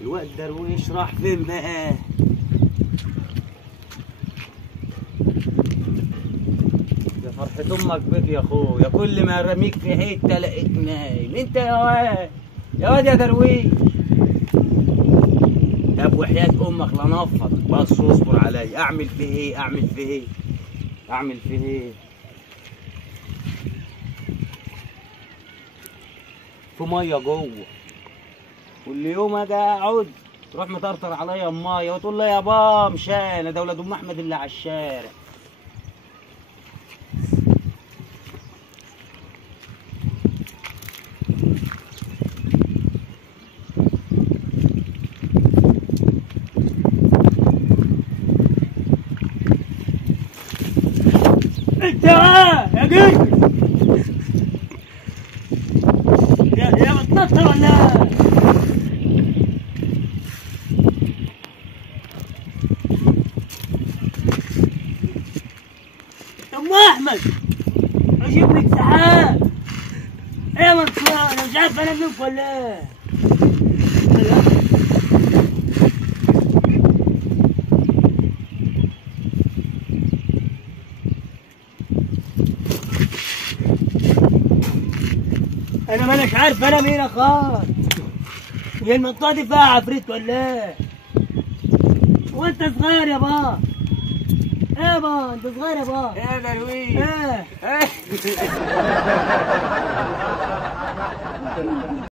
الواد درويش راح فين بقى؟ يا فرحة امك بك يا اخويا، كل ما ارميك في حته الاقيك نايم. انت يا واد يا واد يا درويش. طب وحياة امك لنفض بس اصبر عليا. اعمل فيه ايه؟ اعمل فيه ايه؟ اعمل فيه ايه؟ في ميه جوه، كل يوم اجي اقعد تروح مطرطر عليا الميه وتقول لي يا بابا مش انا، ده ولاد ام احمد اللي على الشارع. انت يا جيش يا بتنطر ولا ام احمد؟ اجيب لك سحاب. ايه يا منصور، انا مش عارف انا منك ولا ايه؟ انا مانيش عارف انا مين يا خالد. هي المنطقه دي فيها عفريت ولا ايه؟ وانت صغير يا بابا. ايه يا بابا انت صغير يا بابا. ايه يا درويش؟ ايه